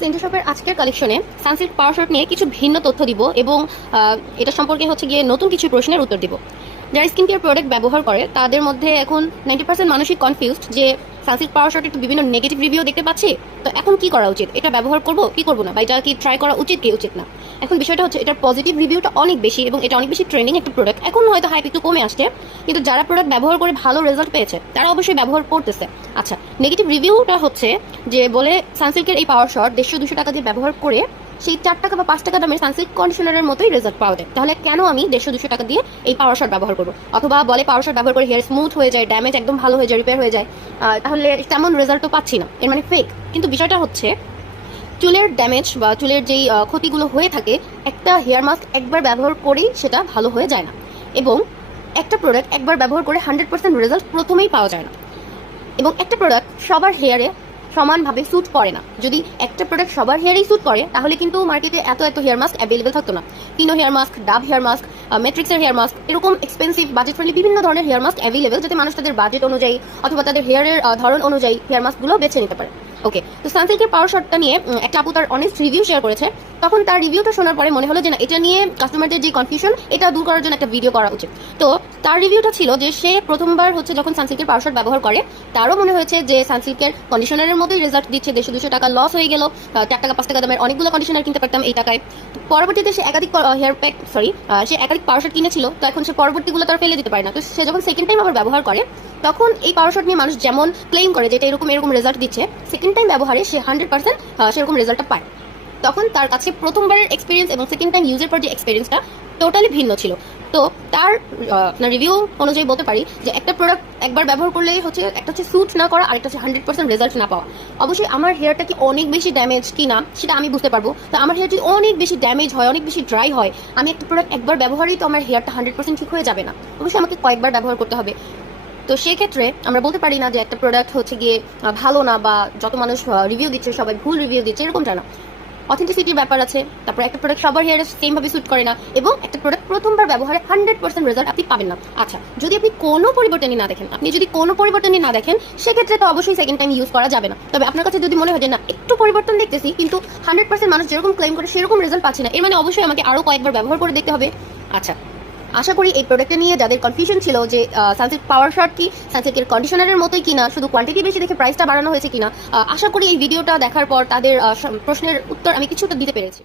সেন্টারশপের আজকের কালেকশনে সানসিল্ক পাওয়ার শট নিয়ে কিছু ভিন্ন তথ্য দিব এবং এটা সম্পর্কে হচ্ছে গিয়ে নতুন কিছু প্রশ্নের উত্তর দিব। যারা স্কিন কেয়ার প্রোডাক্ট ব্যবহার করে তাদের মধ্যে এখন 90% মানুষই কনফিউজড যে সানসিল্ক পাওয়ার শট একটু বিভিন্ন নেগেটিভ রিভিউ দেখতে পাচ্ছি, তো এখন কি করা উচিত, এটা ব্যবহার করব কি করব না, বা এটা কি ট্রাই করা উচিত কি উচিত না। এখন বিষয়টা হচ্ছে এটার পজিটিভ রিভিউটা অনেক বেশি এবং এটা অনেক বেশি ট্রেন্ডিং একটা প্রোডাক্ট। এখন হয়তো হাইপ একটু কমে আসছে, কিন্তু যারা প্রোডাক্ট ব্যবহার করে ভালো রেজাল্ট পেয়েছে তারা অবশ্যই ব্যবহার করতেছে। আচ্ছা, নেগেটিভ রিভিউটা হচ্ছে যে বলে সানসিল্কের এই পাওয়ার শট 150-200 টাকা দিয়ে ব্যবহার করে সেই 4 টাকা বা 5 টাকা দামের সানসিল্ক কন্ডিশনারের মতোই রেজাল্ট পাওয়া যায়, তাহলে কেন আমি 150-200 টাকা দিয়ে এই পাওয়ার শট ব্যবহার করবো? অথবা বলে পাওয়ার শট ব্যবহার করে হেয়ার স্মুথ হয়ে যায়, ড্যামেজ একদম ভালো হয়ে যায়, রিপেয়ার হয়ে যায়, তাহলে তেমন রেজাল্ট তো পাচ্ছি না, এর মানে ফেক। কিন্তু বিষয়টা হচ্ছে চুলের ড্যামেজ বা চুলের যেই ক্ষতিগুলো হয়ে থাকে একটা হেয়ার মাস্ক একবার ব্যবহার করেই সেটা ভালো হয়ে যায় না, এবং একটা প্রোডাক্ট একবার ব্যবহার করে 100% রেজাল্ট প্রথমেই পাওয়া যায় না, এবং একটা প্রোডাক্ট সবার হেয়ারে সমানভাবে স্যুট করে না। যদি একটা প্রোডাক্ট সবার হেয়ারেই স্যুট করে তাহলে কিন্তু মার্কেটে এত হেয়ার মাস্ক অ্যাভেলেবেল থাকতো না। কিনো hair mask, Dove hair mask, ম্যাট্রিক্সের হেয়ার মাস্ক, এরকম এক্সপেন্সিভ বাজেট ফ্রেন্ডলি বিভিন্ন ধরনের হেয়ার মাস্ক অ্যাভেলেবেল, যাতে মানুষ তাদের বাজেট অনুযায়ী অথবা তাদের হেয়ারের ধরন অনুযায়ী হেয়ার মাস্কগুলো বেছে নিতে পারে। ওকে, তো সানসিল্কের পাওয়ার শটটা নিয়ে একটা আপু তার অনেস্ট রিভিউ শেয়ার করেছে। তখন তার রিভিউটা শোনার পরে মনে হলো যে না, এটা নিয়ে কাস্টমারদের যে কনফিউশন এটা দূর করার জন্য একটা ভিডিও করা উচিত। তো তার রিভিউটা ছিল যে সে প্রথমবার হচ্ছে যখন সানসিল্কের পাওয়ার শট ব্যবহার করে তারও মনে হয়েছে যে সানসিল্কের কন্ডিশনারের মতোই রেজাল্ট দিচ্ছে, 150-200 টাকা লস হয়ে গেল, 4 টাকা 5 টাকা দামের অনেকগুলো কন্ডিশনার কিনতে পারতাম এই টাকায়। পরবর্তীতে সে একাধিক সে একাধিক পাওয়ার শট কিনেছিল, তো এখন সে পরবর্তীগুলো তার ফেলে দিতে পারে না। তো সে যখন সেকেন্ড টাইম আবার ব্যবহার করে তখন এই পাওয়ার শট নিয়ে মানুষ যেমন ক্লেম করে যে এটা এরকম রেজাল্ট দিচ্ছে, সেকেন্ড টাইম ব্যবহারে সে 100% সেরকম রেজাল্টটা পায়। তখন তার কাছে প্রথমবারের এক্সপিরিয়েন্স এবং সেকেন্ড টাইম ইউজের পর যে এক্সপিরিয়েন্সটা টোটালি ভিন্ন ছিল। তো তার রিভিউ অনুযায়ী বলতে পারি যে একটা প্রোডাক্ট একবার ব্যবহার করলেই হচ্ছে একটা হচ্ছে স্যুট না করা, আরেকটা হচ্ছে 100% রেজাল্ট না পাওয়া। অবশ্যই আমার হেয়ারটা কি অনেক বেশি ড্যামেজ কি না সেটা আমি বুঝতে পারবো। তো আমার হেয়ার যদি অনেক বেশি ড্যামেজ হয়, অনেক বেশি ড্রাই হয়, আমি একটা প্রোডাক্ট একবার ব্যবহারেই তো আমার হেয়ারটা 100% ঠিক হয়ে যাবে না, অবশ্যই আমাকে কয়েকবার ব্যবহার করতে হবে। তো সেক্ষেত্রে আমরা বলতে পারি না যে একটা প্রোডাক্ট হচ্ছে গিয়ে ভালো না, বা যত মানুষ রিভিউ দিচ্ছে সবাই ভুল রিভিউ দিচ্ছে, এরকমটা না। অথেন্টিসিটির ব্যাপার আছে। তারপর একটা প্রোডাক্ট সবার হেয়ারে সেমভাবে স্যুট করে না, এবং একটা প্রোডাক্ট প্রথমবার ব্যবহারে 100% রেজাল্ট আপনি পাবেন না। আচ্ছা, যদি আপনি কোনো পরিবর্তনই না দেখেন সেক্ষেত্রে তো অবশ্যই সেকেন্ড টাইম ইউজ করা যাবে না। তবে আপনার কাছে যদি মনে হয় যে না, একটু পরিবর্তন দেখতেছি কিন্তু 100% মানুষ যেরকম ক্লেম করে সেরকম রেজাল্ট পাচ্ছে না, এর মানে অবশ্যই আমাকে আরও কয়েকবার ব্যবহার করে দেখতে হবে। আচ্ছা, আশা করি এই প্রোডাক্টটা নিয়ে যাদের কনফিউশন ছিল যে সানসিল্ক পাওয়ার শট কি সানসিল্কের কন্ডিশনারের মতোই কিনা, শুধু কোয়ান্টিটি বেশি দেখে প্রাইসটা বাড়ানো হয়েছে কিনা, আশা করি এই ভিডিওটা দেখার পর তাদের প্রশ্নের উত্তর আমি কিছুটা দিতে পেরেছি।